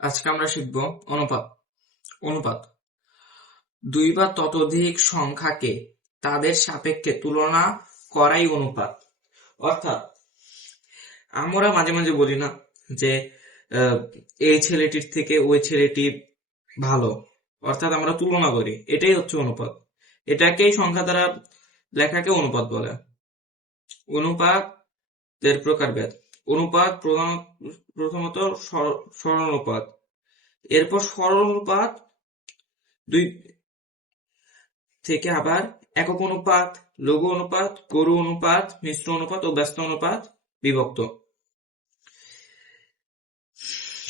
আজকে আমরা শিখব অনুপাত। অনুপাত দুই বা ততোধিক সংখ্যাকে তাদের সাপেক্ষে তুলনা করাই অনুপাত। অর্থাৎ আমরা মাঝে মাঝে বলি না যে এই ছেলেটির থেকে ওই ছেলেটি ভালো, অর্থাৎ আমরা তুলনা করি, এটাই হচ্ছে অনুপাত। এটাকেই সংখ্যা দ্বারা লেখাকে অনুপাত বলে। অনুপাত এর প্রকারভেদ। অনুপাত প্রথমত সরলানুপাত, এরপর সরলানুপাত, দুই থেকে আবার একক অনুপাত, লঘু অনুপাত, গরু অনুপাত, মিশ্র অনুপাত ও ব্যস্ত অনুপাত বিভক্ত।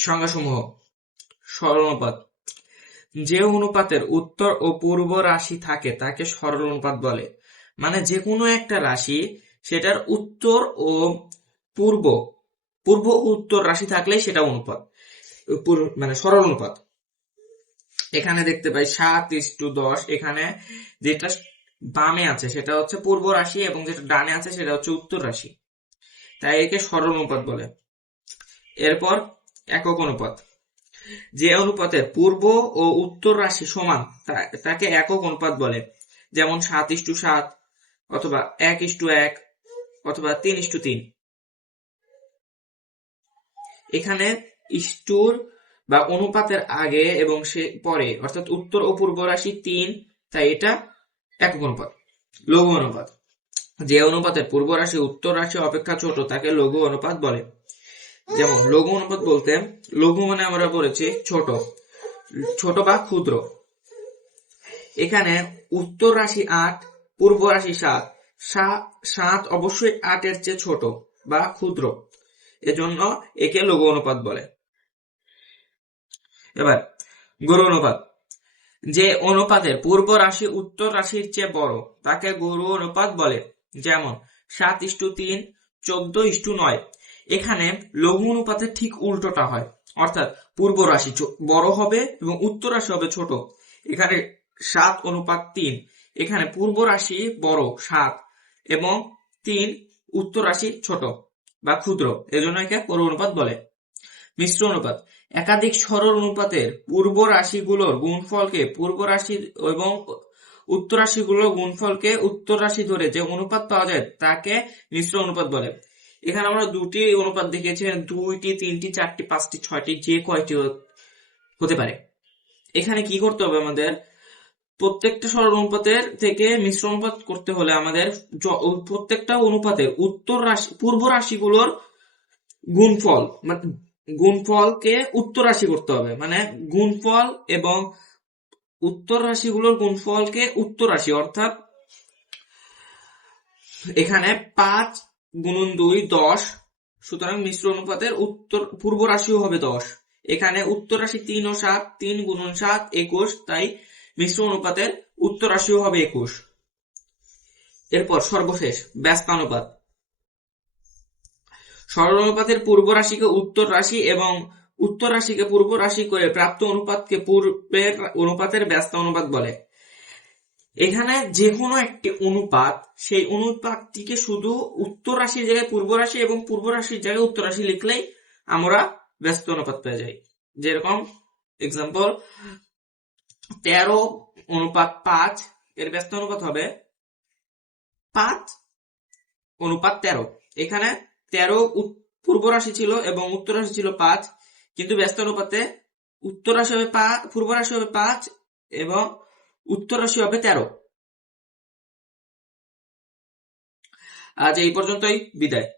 সংজ্ঞাসমূহ। সরলানুপাত যে অনুপাতের উত্তর ও পূর্ব রাশি থাকে তাকে সরল অনুপাত বলে। মানে যে কোনো একটা রাশি, সেটার উত্তর ও পূর্ব উত্তর রাশি থাকলে সেটা অনুপাত, মানে সরল অনুপাত। এখানে দেখতে পাই 7:10। এখানে যেটা বামে আছে সেটা হচ্ছে পূর্ব রাশি এবং যেটা ডানে আছে সেটা হচ্ছে উত্তর রাশি, তাই একে সরল অনুপাত বলে। এরপর একক অনুপাত। যে অনুপাতের পূর্ব ও উত্তর রাশি সমান তাকে একক অনুপাত বলে। যেমন 7:7 অথবা 1:1 অথবা 3:3। এখানে ইস্টুর বা অনুপাতের আগে এবং সে পরে, অর্থাৎ উত্তর ও পূর্ব রাশি 3, তাই এটা একক অনুপাত। লঘু অনুপাত। যে অনুপাতের পূর্ব রাশি উত্তর রাশি অপেক্ষা ছোট তাকে লঘু অনুপাত বলে। যেমন লঘু অনুপাত বলতে, লঘু মানে আমরা বলেছি ছোট, ছোট বা ক্ষুদ্র। এখানে উত্তর রাশি 8, পূর্ব রাশি 7, 7 অবশ্যই 8 এর চেয়ে ছোট বা ক্ষুদ্র, এজন্য একে লঘু অনুপাত বলে। এবার গরু অনুপাত। যে অনুপাতের পূর্ব রাশি উত্তর রাশির চেয়ে বড় তাকে গরু অনুপাত বলে। যেমন 7:3, 14:9। এখানে লঘু অনুপাতের ঠিক উল্টোটা হয়, অর্থাৎ পূর্ব রাশি বড় হবে এবং উত্তর রাশি হবে ছোট। এখানে 7:3। এখানে পূর্ব রাশি বড় 7 এবং 3 উত্তর রাশি ছোট বা ক্ষুদ্র, এজন্য একে গরু অনুপাত বলে। মিশ্র অনুপাত। একাধিক সরল অনুপাতের পূর্ব রাশিগুলোর গুণফলকে পূর্ব রাশি এবং উত্তর রাশিগুলোর গুণফলকে উত্তর রাশি ধরে যে অনুপাত পাওয়া যায় তাকে মিশ্র অনুপাত বলে। এখানে আমরা দুটি অনুপাত দেখিয়েছি, 2টি, 3টি, 4টি, 5টি, 6টি, যে কয়টি হতে পারে। এখানে কি করতে হবে, আমাদের প্রত্যেকটা সরল অনুপাতের থেকে মিশ্র অনুপাত করতে হলে আমাদের প্রত্যেকটা অনুপাতের উত্তর রাশি পূর্ব রাশিগুলোর গুণফল, মানে গুণফলকে উত্তর রাশি করতে হবে, মানে গুণফল এবং উত্তর রাশিগুলোর গুণফলকে উত্তর রাশি, অর্থাৎ এখানে 5 × 2 10, সুতরাং মিশ্র অনুপাতের পূর্ব রাশিও হবে 10। এখানে উত্তর রাশি 3 ও 7, 3 × 7 21, তাই মিশ্র অনুপাতের উত্তর রাশিও হবে 21। এরপর সর্বশেষ ব্যস্তানুপাত। সরল অনুপাতের পূর্ব রাশিকে উত্তর রাশি এবং উত্তর রাশিকে পূর্ব রাশি করে প্রাপ্ত অনুপাতকে পূর্বের অনুপাতের ব্যস্ত অনুপাত বলে। এখানে যে কোনো একটি অনুপাত, সেই অনুপাতটিকে শুধু উত্তর রাশির জায়গায় পূর্ব রাশি এবং পূর্ব রাশির জায়গায় উত্তর রাশি লিখলেই আমরা ব্যস্ত অনুপাত পেয়ে যাই। যেরকম এক্সাম্পল 13:5, এর ব্যস্ত অনুপাত হবে 5:13। এখানে 13 পূর্ব রাশি ছিল এবং উত্তর রাশি ছিল 5, কিন্তু ব্যস্ত অনুপাতে উত্তর রাশি হবে 5, পূর্ব রাশি হবে 5 এবং উত্তর রাশি হবে 13। আজ এই পর্যন্তই, বিদায়।